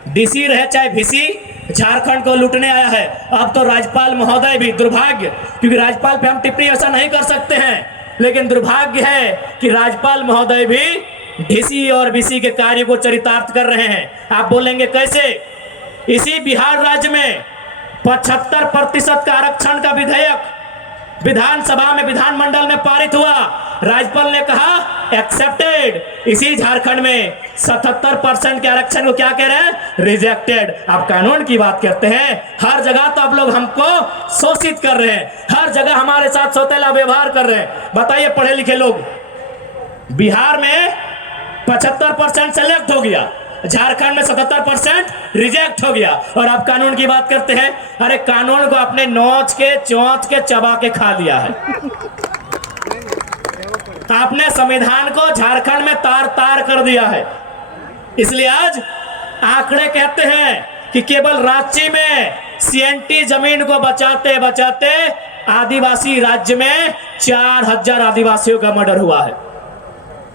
डीसी रहे चाहे वीसी, झारखंड को लूटने आया है। अब तो राज्यपाल महोदय भी, दुर्भाग्य, क्योंकि राज्यपाल पे हम टिप्पणी ऐसा नहीं कर सकते हैं, लेकिन दुर्भाग्य है कि राज्यपाल महोदय भी डीसी और वीसी के कार्य को चरितार्थ कर रहे हैं। आप बोलेंगे कैसे? इसी बिहार राज्य में 75% का आरक्षण का विधेयक विधानसभा में, विधानमंडल में पारित हुआ। राज्यपाल ने कहा एक्सेप्टेड। इसी झारखंड में 77% के आरक्षण को क्या कह रहे हैं? रिजेक्टेड। आप कानून की बात करते हैं, हर जगह तो आप लोग हमको शोषित कर रहे हैं, हर जगह हमारे साथ सौतेला व्यवहार कर रहे हैं। बताइए पढ़े लिखे लोग, बिहार में 75% सेलेक्ट हो गया, झारखंड में 77% रिजेक्ट हो गया, और आप कानून की बात करते हैं। अरे कानून को आपने नोच के चोंच के चबा के खा लिया है। आपने संविधान को झारखंड में तार तार कर दिया है। इसलिए आज आंकड़े कहते हैं कि केवल रांची में सीएनटी जमीन को बचाते बचाते आदिवासी राज्य में 4000 आदिवासियों का मर्डर हुआ है।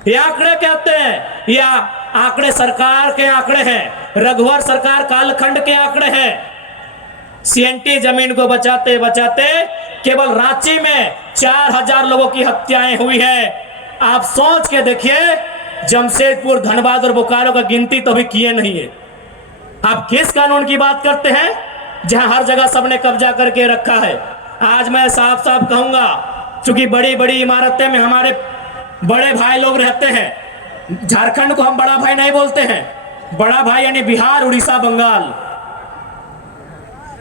ये आंकड़े कहते हैं, या आंकड़े सरकार के आंकड़े हैं, रघुवर सरकार कालखंड के आंकड़े हैं। सीएनटी जमीन को बचाते बचाते केवल रांची में 4000 लोगों की हत्याएं हुई हैं। आप सोच के देखिए, जमशेदपुर, धनबाद और बोकारो का गिनती तो भी किए नहीं है। आप किस कानून की बात करते हैं जहां हर जगह सबने कब्जा करके रखा है? आज मैं साफ साफ कहूंगा, क्योंकि बड़ी बड़ी इमारतें में हमारे बड़े भाई लोग रहते हैं। झारखंड को हम बड़ा भाई नहीं बोलते हैं, बड़ा भाई यानी बिहार, उड़ीसा, बंगाल।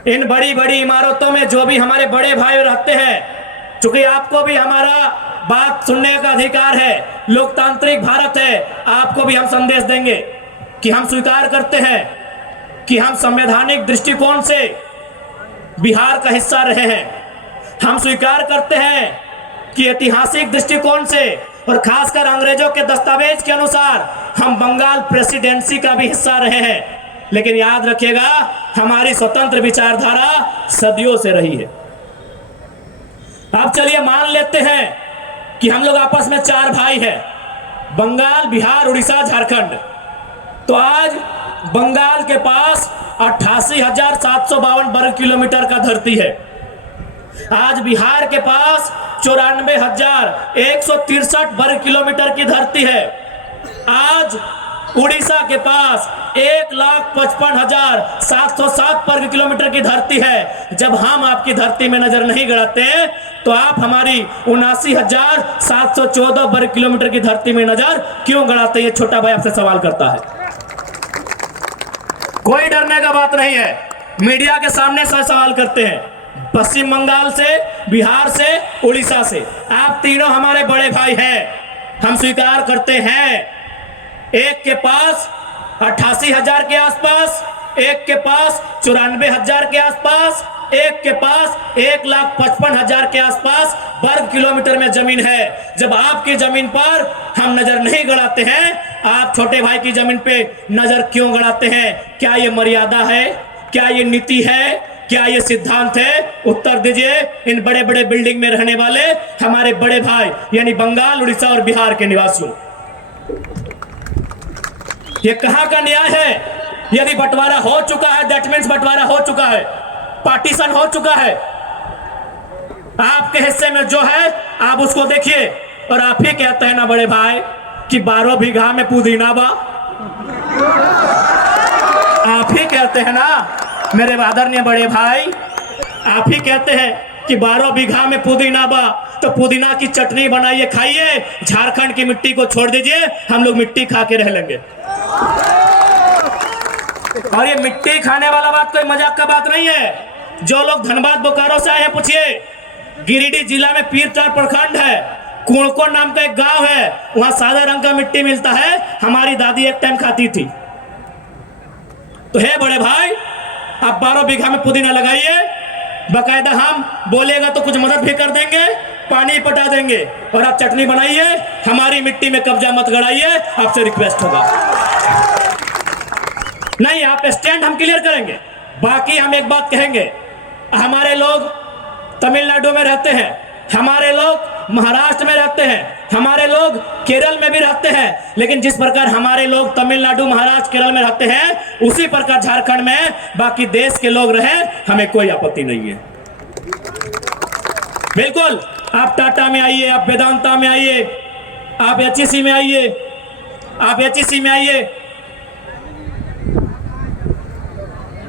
इन बड़ी बड़ी इमारतों में जो भी हमारे बड़े भाई रहते हैं, चूंकि आपको भी हमारा बात सुनने का अधिकार है, लोकतांत्रिक भारत है, आपको भी हम संदेश देंगे कि हम स्वीकार करते हैं कि हम संवैधानिक दृष्टिकोण से बिहार का हिस्सा रहे हैं। हम स्वीकार करते हैं कि ऐतिहासिक दृष्टिकोण से और खासकर अंग्रेजों के दस्तावेज के अनुसार हम बंगाल प्रेसिडेंसी का भी हिस्सा रहे हैं। लेकिन याद रखिएगा, हमारी स्वतंत्र विचारधारा सदियों से रही है। अब चलिए मान लेते हैं कि हम लोग आपस में 4 भाई हैं, बंगाल, बिहार, उड़ीसा, झारखंड। तो आज बंगाल के पास 88,752 वर्ग किलोमीटर का धरती है। आज बिहार के पास 94,163 वर्ग किलोमीटर की धरती है। आज उड़ीसा के पास 1,55,707 वर्ग किलोमीटर की धरती है। जब हम आपकी धरती में नजर नहीं गड़ाते तो आप हमारी 79,714 वर्ग किलोमीटर की धरती में नजर क्यों गड़ाते? ये छोटा भाई आपसे सवाल करता है। कोई डरने का बात नहीं है, मीडिया के सामने सवाल करते हैं। पश्चिम बंगाल से, बिहार से, उड़ीसा से, आप तीनों हमारे बड़े भाई हैं, हम स्वीकार करते हैं। एक के पास 88,000 के आसपास, एक के पास 94,000 के आसपास, एक के पास 1,55,000 के आसपास वर्ग किलोमीटर में जमीन है। जब आपकी जमीन पर हम नजर नहीं गड़ाते हैं, आप छोटे भाई की जमीन पे नजर क्यों गड़ाते हैं? क्या ये मर्यादा है? क्या ये नीति है? क्या ये सिद्धांत है? उत्तर दीजिए इन बड़े बड़े बिल्डिंग में रहने वाले हमारे बड़े भाई, यानी बंगाल, उड़ीसा और बिहार के निवासियों। ये कहां का न्याय है? यदि बंटवारा हो चुका है, दैट मीन्स बंटवारा हो चुका है, पार्टीशन हो चुका है। आपके हिस्से में जो है आप उसको देखिए। और आप ही कहते हैं ना बड़े भाई कि 12 बीघा में पुदीना बा। आप ही कहते हैं ना मेरे आदरणीय बड़े भाई, आप ही कहते हैं कि 12 बीघा में पुदीना बा। तो पुदीना की चटनी बनाइए, खाइए। झारखंड की मिट्टी को छोड़ दीजिए, हम लोग मिट्टी खा के रह लेंगे। और ये मिट्टी खाने वाला बात कोई मजाक का बात नहीं है। जो लोग धनबाद, बोकारो से आए हैं, पूछिए। गिरिडीह जिला में पीरटार प्रखंड है, कुणको नाम का एक गांव है, वहां सादा रंग का मिट्टी मिलता है। हमारी दादी एक टाइम खाती थी। तो है बड़े भाई, आप 12 बीघा में पुदीना लगाइए, बकायदा हम बोलेगा तो कुछ मदद भी कर देंगे, पानी पटा देंगे। और आप चटनी बनाइए, हमारी मिट्टी में कब्जा मत गड़ाइए, आपसे रिक्वेस्ट होगा। नहीं, आप स्टैंड हम क्लियर करेंगे। बाकी हम एक बात कहेंगे, हमारे लोग तमिलनाडु में रहते हैं, हमारे लोग महाराष्ट्र में रहते हैं, हमारे लोग केरल में भी रहते हैं, लेकिन जिस प्रकार हमारे लोग तमिलनाडु, महाराष्ट्र, केरल में रहते हैं, उसी प्रकार झारखंड में बाकी देश के लोग रहे, हमें कोई आपत्ति नहीं है। बिल्कुल, आप टाटा में आइए, आप वेदांता में आइए, आप एचईसी में आइए, आप एचईसी में आइए,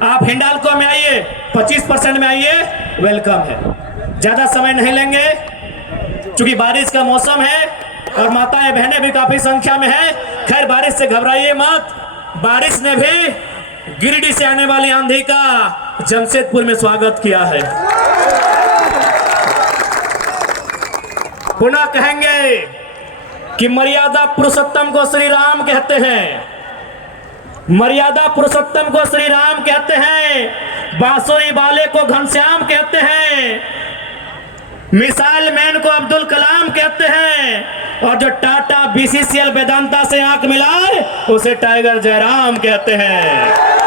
आप हिंडाल्को में आइए, 25% में आइए, वेलकम है। ज्यादा समय नहीं लेंगे, क्योंकि बारिश का मौसम है और माताएं बहनें भी काफी संख्या में हैं। खैर, बारिश से घबराइए मत, बारिश ने भी गिरिडीह से आने वाली आंधी का जमशेदपुर में स्वागत किया है। पुनः कहेंगे कि मर्यादा पुरुषोत्तम को श्री राम कहते हैं, मर्यादा पुरुषोत्तम को श्री राम कहते हैं, बांसुरी वाले को घनश्याम कहते हैं, मिसाइल मैन को अब्दुल कलाम कहते हैं, और जो टाटा, बीसीसीएल, वेदांता से आंख मिलाए उसे टाइगर जयराम कहते हैं।